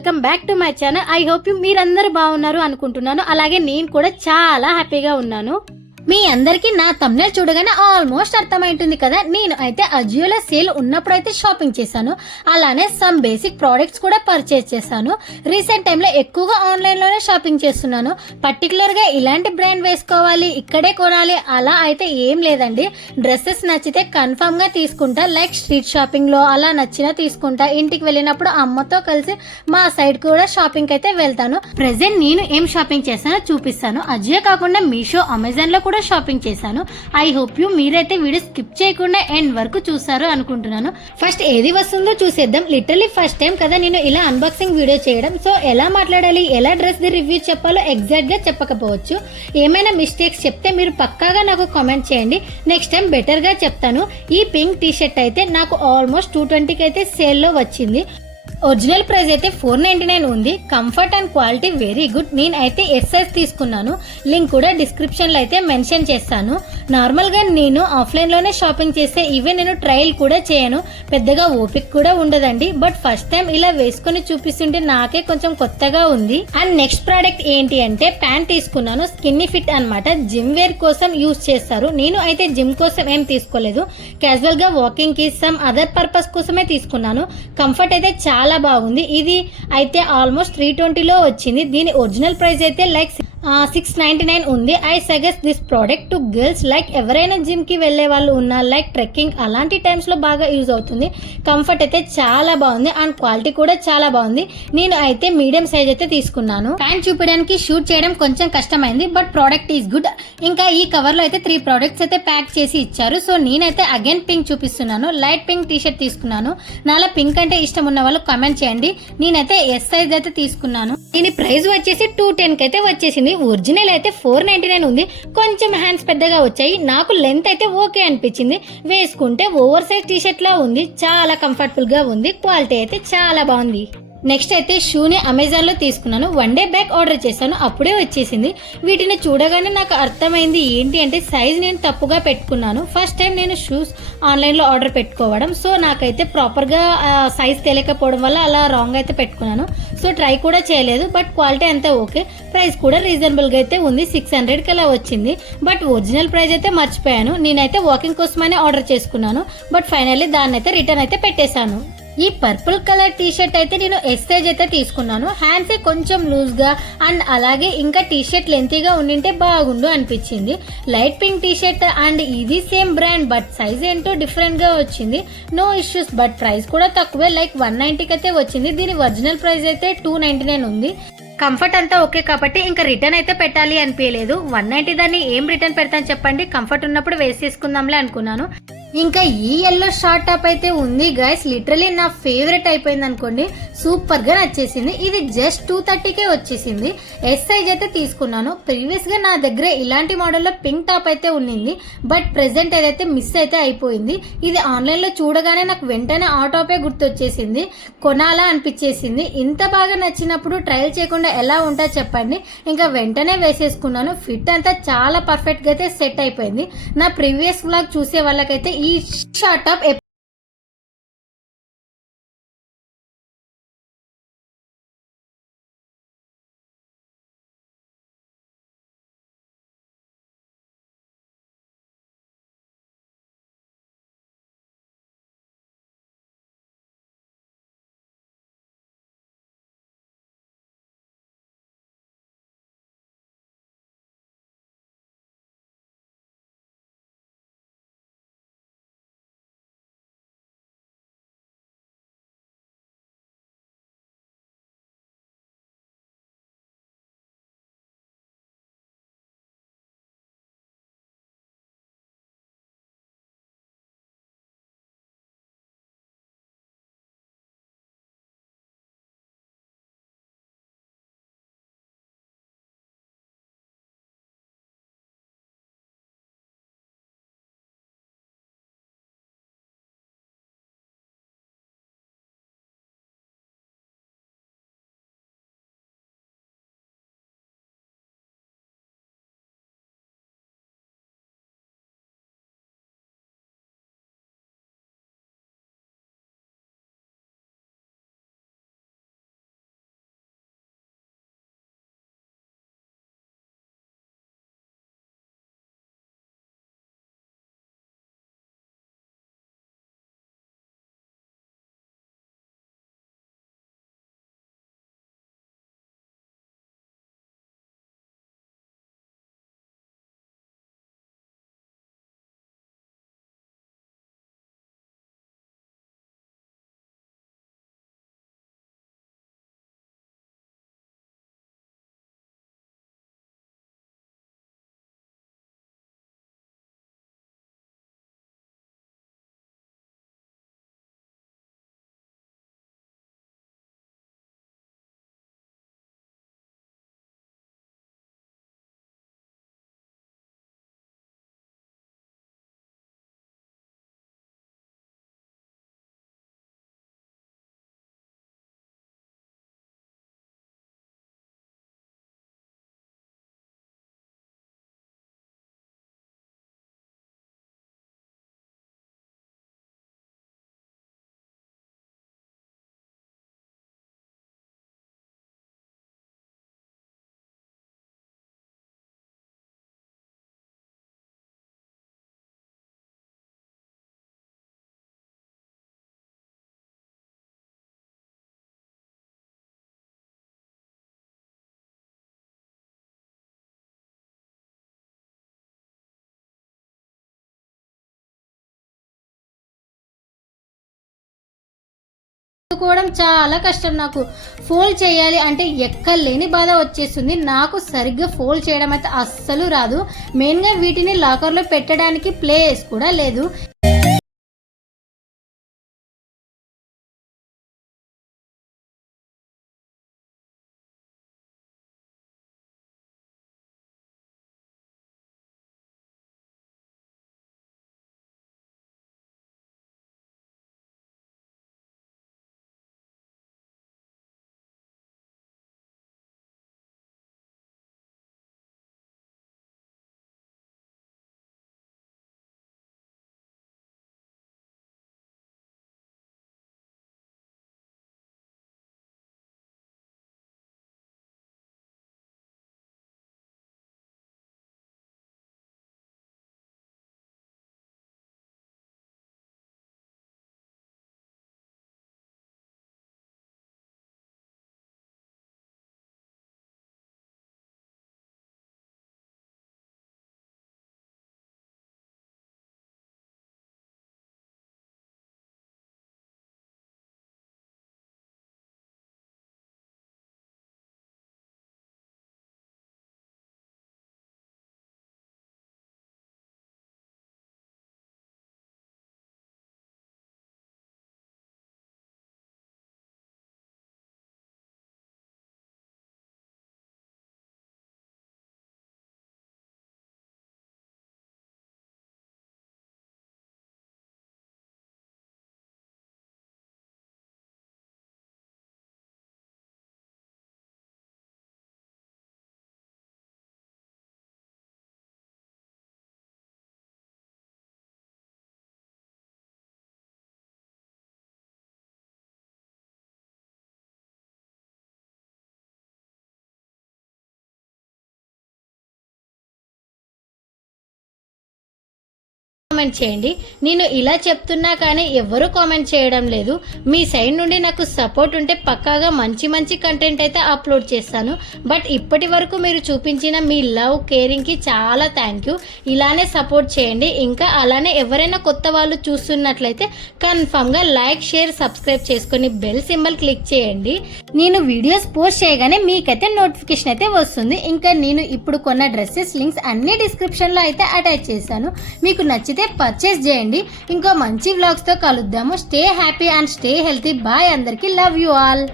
Welcome back to my channel. I hope మీరందరూ బాగున్నారు అనుకుంటున్నాను. అలాగే నేను కూడా చాలా హ్యాపీగా ఉన్నాను. మీ అందరికి నా థంబ్నెయిల్ చూడగానే ఆల్మోస్ట్ అర్థమైంటుంది కదా. నేను అయితే అజియోలో సేల్ ఉన్నప్పుడైతే షాపింగ్ చేశాను. అలానే సమ్ బేసిక్ ప్రోడక్ట్స్ కూడా పర్చేస్ చేశాను. రీసెంట్ టైంలో ఎక్కువగా ఆన్లైన్ లోనే షాపింగ్ చేస్తున్నాను. పర్టికులర్ గా ఇలాంటి బ్రాండ్ వేసుకోవాలి, ఇక్కడే కొనాలి అలా అయితే ఏం లేదండి. డ్రెస్సెస్ నచ్చితే కన్ఫర్మ్ గా తీసుకుంటా. లైక్ స్ట్రీట్ షాపింగ్ లో అలా నచ్చినా తీసుకుంటా. ఇంటికి వెళ్ళినప్పుడు అమ్మతో కలిసి మా సైడ్ కూడా షాపింగ్ అయితే వెళ్తాను. ప్రెసెంట్ నేను ఏం షాపింగ్ చేశానో చూపిస్తాను. అజియో కాకుండా మీషో, అమెజాన్ లో కూడా షాపింగ్ చేశాను. ఐ హోప్ మీరైతే వీడియో స్కిప్ చేయకుండా ఎండ్ వరకు చూసారు అనుకుంటున్నాను. ఫస్ట్ ఏది వస్తుందో చూసేద్దాం. లిటరలీ ఫస్ట్ టైం కదా నేను ఇలా అన్బాక్సింగ్ వీడియో చేయడం. సో ఎలా మాట్లాడాలి, ఎలా డ్రెస్ ది రివ్యూ చెప్పాలో ఎగ్జాక్ట్ గా చెప్పకపోవచ్చు. ఏమైనా మిస్టేక్స్ చెప్తే మీరు పక్కాగా నాకు కామెంట్ చేయండి. నెక్స్ట్ టైం బెటర్ గా చెప్తాను. ఈ పింక్ టీ షర్ట్ అయితే నాకు ఆల్మోస్ట్ 220కి అయితే సేల్ లో వచ్చింది. ఒరిజినల్ ప్రైస్ అయితే 499 ఉంది. Comfort and quality very good. నేను అయితే ఎస్ సైజ్ తీసుకున్నాను. లింక్ కూడా డిస్క్రిప్షన్ లో అయితే మెన్షన్ చేస్తాను. నార్మల్ గా నేను ఆఫ్లైన్ లోనే షాపింగ్ చేస్తే ఈవెన్ నేను ట్రయల్ కూడా చేయను. పెద్దగా ఓపిక కూడా ఉండదండి. బట్ ఫస్ట్ టైం ఇలా వేసుకొని చూపిస్తుంటే నాకే కొంచెం కొత్తగా ఉంది. అండ్ నెక్స్ట్ ప్రోడక్ట్ ఏంటి అంటే ప్యాంట్ తీసుకున్నాను. స్కిన్నీ ఫిట్ అన్నమాట. జిమ్ వేర్ కోసం యూజ్ చేస్తారు. నేను అయితే జిమ్ కోసం ఏం తీసుకోలేదు. క్యాజువల్ గా వాకింగ్ కి సమ్ అదర్ పర్పస్ కోసమే తీసుకున్నాను. కంఫర్ట్ అయితే చాలా బాగుంది. ఇది అయితే ఆల్మోస్ట్ 320లో వచ్చింది. దీని ఒరిజినల్ ప్రైస్ అయితే లైక్ 699 ఉంది. I suggest this product to girls. Like ఎవరైనా జిమ్ కి వెళ్లే వాళ్ళు ఉన్నా, లైక్ ట్రెక్కింగ్ అలాంటి టైమ్స్ లో బాగా యూజ్ అవుతుంది. కంఫర్ట్ అయితే చాలా బాగుంది అండ్ క్వాలిటీ కూడా చాలా బాగుంది. నేను అయితే మీడియం సైజ్ అయితే తీసుకున్నాను. ప్యాంట్ చూపించడానికి షూట్ చేయడం కొంచెం కష్టమైంది. But product is good. ఇంకా ఈ కవర్ లో అయితే 3 ప్రోడక్ట్స్ అయితే ప్యాక్ చేసి ఇచ్చారు. సో నేనైతే అగైన్ పింక్ చూపిస్తున్నాను. లైట్ పింక్ టీ షర్ట్ తీసుకున్నాను. నాలా పింక్ అంటే ఇష్టం ఉన్న వాళ్ళు కామెంట్ చేయండి. నేనైతే ఎస్ సైజ్ అయితే తీసుకున్నాను. దీని ప్రైస్ వచ్చేసి 210 అయితే వచ్చేసింది. ఒరిజినల్ అయితే 499 ఉంది. కొంచెం హ్యాండ్స్ పెద్దగా వచ్చాయి. నాకు లెంత్ అయితే ఓకే అనిపించింది. వేసుకుంటే ఓవర్ సైజ్ టీ షర్ట్ లా ఉంది. చాలా కంఫర్టబుల్ గా ఉంది. క్వాలిటీ అయితే చాలా బాగుంది. నెక్స్ట్ అయితే షూని అమెజాన్ లో తీసుకున్నాను. 1 డే బ్యాక్ ఆర్డర్ చేశాను, అప్పుడే వచ్చేసింది. వీటిని చూడగానే నాకు అర్థమైంది ఏంటి అంటే సైజ్ నేను తప్పుగా పెట్టుకున్నాను. ఫస్ట్ టైం నేను షూస్ ఆన్లైన్ లో ఆర్డర్ పెట్టుకోవడం. సో నాకైతే ప్రాపర్ గా సైజ్ తెలియకపోవడం వల్ల అలా రాంగ్ అయితే పెట్టుకున్నాను. సో ట్రై కూడా చేయలేదు. బట్ క్వాలిటీ అంతా ఓకే. ప్రైస్ కూడా రీజనబుల్ గా అయితే ఉంది. 600కి అలా వచ్చింది. బట్ ఒరిజినల్ ప్రైస్ అయితే మర్చిపోయాను. నేనైతే వాకింగ్ కోసమనే ఆర్డర్ చేసుకున్నాను. బట్ ఫైనల్లీ దాన్ని అయితే రిటర్న్ అయితే పెట్టేశాను. ఈ పర్పుల్ కలర్ టీ షర్ట్ అయితే నేను ఎస్ సైజ్ అయితే తీసుకున్నాను. హ్యాండ్స్ కొంచెం లూజ్ గా అండ్ అలాగే ఇంకా టీ షర్ట్ లెంతీగా ఉండింటే బాగుండు అనిపించింది. Light pink T shirt and ఇది సేమ్ బ్రాండ్ బట్ సైజ్ ఏంటో డిఫరెంట్ గా వచ్చింది. No issues. బట్ ప్రైస్ కూడా తక్కువే. లైక్ 190కి అయితే వచ్చింది. దీని ఒరిజినల్ ప్రైస్ అయితే 299 ఉంది. కంఫర్ట్ అంతా ఓకే కాబట్టి ఇంకా రిటర్న్ అయితే పెట్టాలి అనిపించలేదు. 190 దాన్ని ఏం రిటర్న్ పెడతాను చెప్పండి. కంఫర్ట్ ఉన్నప్పుడు వేసేసుకుందాంలే అనుకున్నాను. ఇంకా ఈ ఎల్లో షార్ట్ టాప్ అయితే ఉంది గైస్. లిటరలీ నా ఫేవరెట్ అయిపోయింది అనుకోండి. సూపర్ గా నచ్చేసింది. ఇది జస్ట్ 230కే వచ్చేసింది. ఎస్ సైజ్ అయితే తీసుకున్నాను. ప్రీవియస్ గా నా దగ్గర ఇలాంటి మోడల్లో పింక్ టాప్ అయితే ఉన్నింది. బట్ ప్రెసెంట్ ఏదైతే మిస్ అయితే అయిపోయింది. ఇది ఆన్లైన్ లో చూడగానే నాకు వెంటనే ఆ టాపే గుర్తొచ్చేసింది. కొనాలా అనిపించేసింది. ఇంత బాగా నచ్చినప్పుడు ట్రయల్ చేయకుండా ఎలా ఉంటా చెప్పండి. ఇంకా వెంటనే వేసేసుకున్నాను. ఫిట్ అంతా చాలా పర్ఫెక్ట్ గా అయితే సెట్ అయిపోయింది. నా ప్రీవియస్ వ్లాగ్ చూసే వాళ్ళకైతే ఈ షార్ట్ టాప్ కోవడం చాలా కష్టం. నాకు ఫోల్డ్ చేయాలి అంటే ఎక్కలేని బాధ వచ్చేస్తుంది. నాకు సరిగ్గా ఫోల్డ్ చేయడం అయితే అస్సలు రాదు. మెయిన్గా వీటిని లాకర్లో పెట్టడానికి ప్లేస్ కూడా లేదు. కామెంట్ చేయండి. నేను ఇలా చెప్తున్నా కానీ ఎవరు కామెంట్ చేయడం లేదు. మీ సైడ్ నుండి నాకు సపోర్ట్ ఉంటే పక్కాగా మంచి మంచి కంటెంట్ అయితే అప్లోడ్ చేస్తాను. బట్ ఇప్పటి వరకు మీరు చూపించిన మీ లవ్ కేరింగ్కి చాలా థ్యాంక్ యూ. ఇలానే సపోర్ట్ చేయండి. ఇంకా అలానే ఎవరైనా కొత్త వాళ్ళు చూస్తున్నట్లయితే కన్ఫామ్గా లైక్, షేర్, సబ్స్క్రైబ్ చేసుకొని బెల్ సింబల్ క్లిక్ చేయండి. నేను వీడియోస్ పోస్ట్ చేయగానే మీకైతే నోటిఫికేషన్ అయితే వస్తుంది. ఇంకా నేను ఇప్పుడు కొన్న డ్రెస్సెస్ లింక్స్ అన్ని డిస్క్రిప్షన్లో అయితే అటాచ్ చేశాను. మీకు నచ్చితే పర్చేస్ చేయండి. ఇంకో మంచి వ్లాగ్స్తో కలుద్దాము. Stay happy and stay healthy. Bye అందరికీ. Love you all.